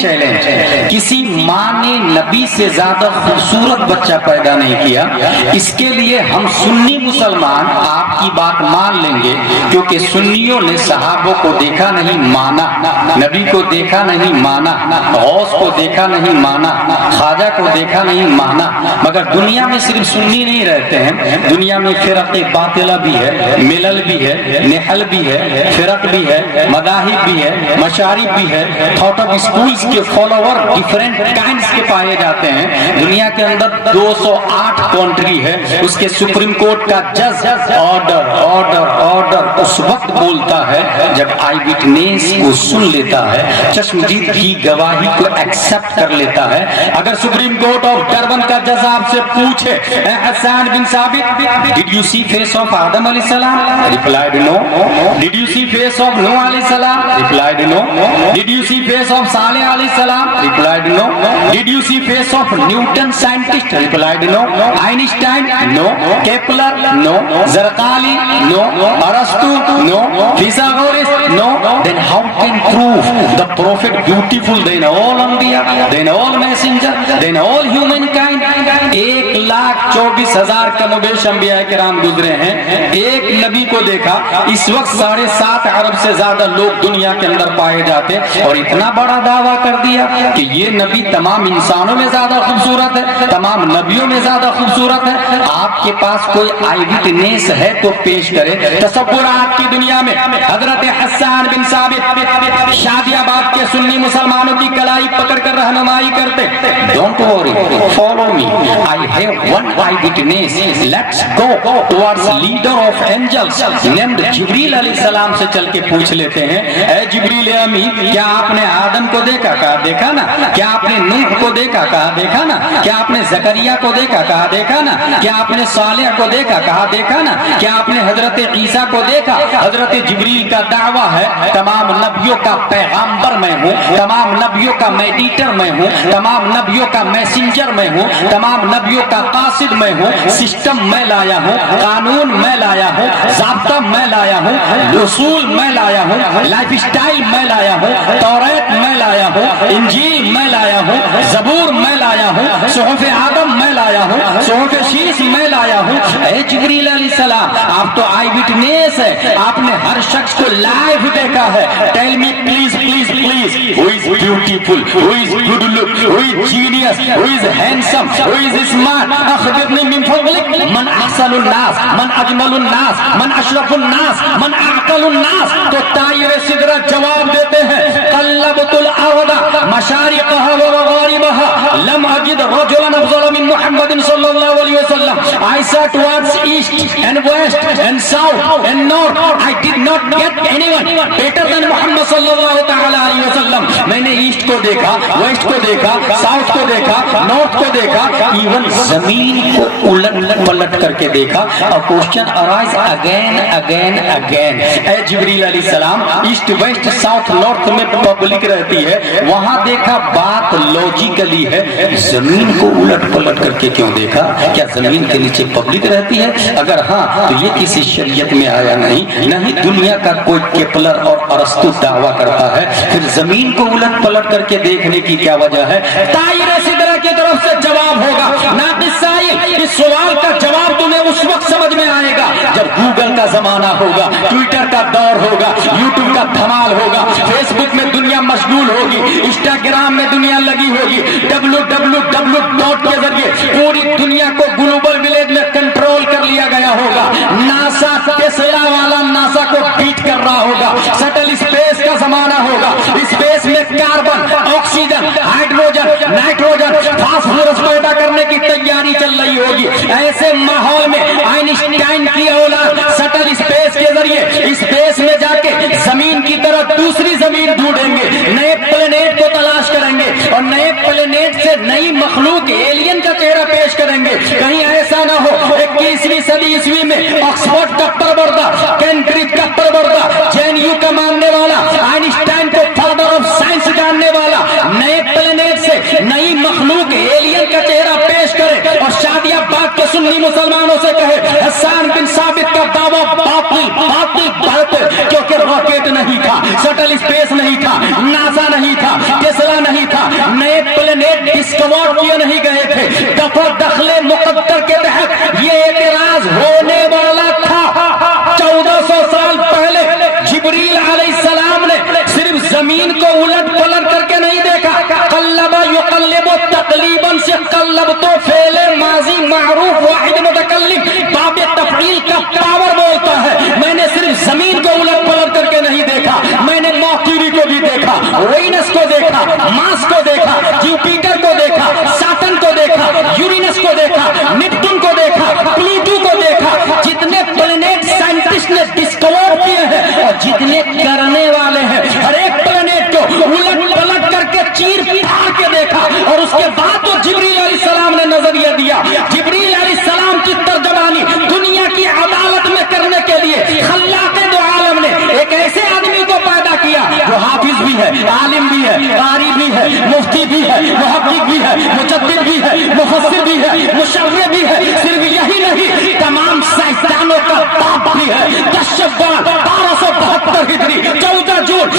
Challenge, کسی ماں نے نبی سے زیادہ خوبصورت بچہ پیدا نہیں کیا، اس کے لیے ہم سنی مسلمان آپ کی بات مان لیں گے، کیونکہ سنیوں نے صحابوں کو دیکھا نہیں مانا، نبی کو دیکھا نہیں مانا، غوث کو دیکھا نہیں مانا، خواجہ کو دیکھا نہیں مانا۔ مگر دنیا میں صرف سنی نہیں رہتے ہیں، دنیا میں فرق باطلہ بھی ہے، ملل بھی ہے، نحل بھی ہے، فرق بھی ہے، مذاہب بھی ہے، مشارب بھی ہے، تھاٹ آف اسکولز کے فالوور ڈیفرنٹ کائنڈز کے پائے جاتے ہیں۔ دنیا کے اندر 208 کنٹری ہے، اس کے سپریم کورٹ کا جج آرڈر آرڈر آرڈر اس وقت بولتا ہے جب آئی وٹنس کو سن لیتا ہے، چشمدید کی گواہی کو ایکسپٹ کر لیتا ہے۔ اگر سپریم کورٹ آف ڈربن کا جج آپ سے پوچھے اے حسان بن ثابت did you see face of آدم علیہ السلام؟ Replied no. Did you see face of نوح علیہ السلام؟ Replied no. Did you see face of صالح علیہ السلام؟ Replied no. Did you see face of Newton scientist? Replied no. Einstein? No. Kepler? No. زرقالی؟ نو۔ ارسطو؟ No. فیثاغورس؟ Know. Then how can prove the prophet beautiful than all انبیاء, than all messenger, than all humankind؟ 1,24,000 کم و بیش انبیاء کرام گزرے ہیں، ایک نبی کو دیکھا، اس وقت 7.5 ارب سے زیادہ لوگ دنیا کے اندر پائے جاتے، اور اتنا بڑا دعویٰ کر دیا کہ یہ نبی تمام انسانوں میں زیادہ خوبصورت ہے، تمام نبیوں میں زیادہ خوبصورت ہے۔ آپ کے پاس کوئی آئی وٹنس ہے تو پیش کرے۔ تصورات کی دنیا میں حضرت حسان بن ثابت شادی آباد کے سنی مسلمانوں کی کلائی پکڑ کر رہنمائی کرتے، don't worry follow me I have one eye witness, let's go towards leader of angels named جبریل علیہ السلام سے چل کے پوچھ لیتے ہیں، اے جبریل امین کیا آپ نے آدم کو دیکھا؟ کہا دیکھا نا۔ کیا آپ نے نوح کو دیکھا؟ کہا دیکھا نا۔ کیا آپ نے زکریا کو دیکھا؟ کہا دیکھا نا۔ کیا آپ نے صالح کو دیکھا؟ کہا دیکھا نا۔ کیا آپ نے حضرت عیسیٰ کو دیکھا؟ حضرت جبریل کا دعویٰ ہے تمام نبیوں کا پیغامبر میں ہوں، تمام نبیوں کا میڈیٹر میں ہوں، تمام نبیوں کا میسنجر میں ہوں، تمام نبیوں کا قاصد میں ہوں، سسٹم میں لایا ہوں، قانون میں لایا ہوں، ضابطہ میں لایا ہوں، اصول میں لایا ہوں، لائف اسٹائل میں لایا ہوں، توریت میں لایا ہوں، انجیل میں لایا ہوں، زبور میں لایا ہوں، صحف آدم میں لایا ہوں، صحف شیس میں لایا ہوں۔ اے جبریل علیہ السلام آپ تو آئی وٹنس ہے، آپ نے ہر شخص کو لائیو دیکھا ہے، tell me please please please who is beautiful, who is good look, who is genius, who is handsome, who is smart؟ اخبرنی من فضلک من احسن الناس، من اجمل الناس، من اشرف الناس، من اعقل الناس۔ تو طائر سدرہ جواب دیتے ہیں قلبت الارض مشارقها ومغاربها لم اجد رجلا افضل من محمد صلی اللہ علیہ وسلم۔ I saw towards east and west and south and north, I did not get anyone better than محمد صلی اللہ تعالی علیہ وسلم۔ میں نے ایسٹ کو دیکھا، ویسٹ کو دیکھا، ساؤتھ کو دیکھا، نارتھ کو دیکھا، ایون زمین کو الٹ پلٹ کر کے دیکھا۔ اور question arise again again again, اے جبریل علیہ السلام ایسٹ ویسٹ ساؤتھ نارتھ میں پبلک رہتی ہے، وہاں دیکھا بات لوجیکلی ہے، زمین کو الٹ پلٹ کر کے کیوں دیکھا؟ کیا زمین کے نیچے پبلک رہتی ہے؟ اگر ہاں تو یہ کسی شریعت میں آیا نہیں دنیا کا کوئی کیپلر اور ارسطو دعویٰ کرتا ہے، پھر زمین کو الٹ پلٹ کر کے دیکھنے کی کیا وجہ ہے؟ طائر سدرہ کی طرف سے جواب ہوگا ناقص سائل، اس سوال کا جواب تمہیں اس وقت سمجھ میں آئے گا جب گوگل کا زمانہ ہوگا، ٹویٹر کا دور ہوگا، یوٹیوب کا دھمال ہوگا، فیس بک میں دنیا مشغول ہوگی، انسٹاگرام میں دنیا لگی ہوگی، www کے ذریعے پوری دنیا کو گلوبل ولیج میں کنٹرول کر لیا گیا ہوگا، ناسا ٹیسلا والا ناسا کو بیٹ کر رہا ہوگا، سٹل اسپیس کا زمانہ ہوگا، اسپیس میں carbon, oxygen, hydrogen, nitrogen, phosphorus پیدا کرنے کی تیاری چل رہی ہوگی۔ ایسے ماحول میں آئنسٹائن کی اولاد سٹل اسپیس کے ذریعے اسپیس میں جا کے زمین کی طرح دوسری زمین ڈھونڈیں گے، نئے پلینیٹ کو تلاش کریں گے، اور نئے پلینیٹ سے نئی مخلوق ایلین کا چہرہ پیش کریں گے۔ کہیں ایسا نہ ہو 21ویں صدی عیسوی میں آکسفورڈ کا پروردہ، کیمبرج کا پروردہ، جے این یو کا ماننے والا، آئنسٹائن کو فادر آف سائنس جاننے والا نئے پلینیٹ سے نئی مخلوق ایلین کا چہرہ پیش کرے اور شادی آباد کے سنی مسلمانوں سے کہے حسان بن ثابت کا دعویٰ باطل باطل باطل، کیونکہ راکٹ نہیں تھا، سٹل اسپیس نہیں تھا، ناسا نہیں تھا، ٹیسلا نہیں تھا، ڈسکور کیے نہیں گئے تھے. دفع دخل مقدر کے تحت یہ اعتراض ہونے والا تھا. 1400 سال پہلے جبریل علیہ السلام نے صرف زمین کو الٹ پلٹ کر کے نہیں دیکھا. قلب یقلب تقلیباً سے قلب تو فعل ماضی معروف واحد متکلم باب تفعیل کا پاور بولتا ہے. میں نے صرف زمین کو الٹ پلٹ کر کے نہیں دیکھا, میں نے مرکوری کو بھی دیکھا, وینس کو دیکھا, مارس کو دیکھا, جوپیٹر کو دیکھا, سیٹرن کو دیکھا, یورینس کو دیکھا, نیپٹون کو دیکھا, پلوٹو کو دیکھا. جتنے پلانیٹ سائنٹسٹ نے ڈسکور کیے ہیں اور جتنے کرنے والے ہیں, ہر ایک پلانیٹ کو الٹ پلٹ کر کے چیر پھاڑ کے دیکھا. اور اس کے بعد تو جبریل علیہ السلام نے نظریہ دیا. جبریل علیہ السلام کی ترجمانی دنیا کی عدالت میں کرنے کے لیے خلاق دو عالم نے ایک ایسے آدمی کو پیدا کیا جو حافظ بھی ہے, عالم بھی ہے, قاری بھی ہے, مفتی بھی ہے, محقق بھی ہے, مجدد بھی ہے, مفسر بھی ہے, مشرع بھی ہے. صرف یہی نہیں, تمام سائنسدانوں کا باپ بھی ہے. 10 شعبان 1272 ہجری 14 جون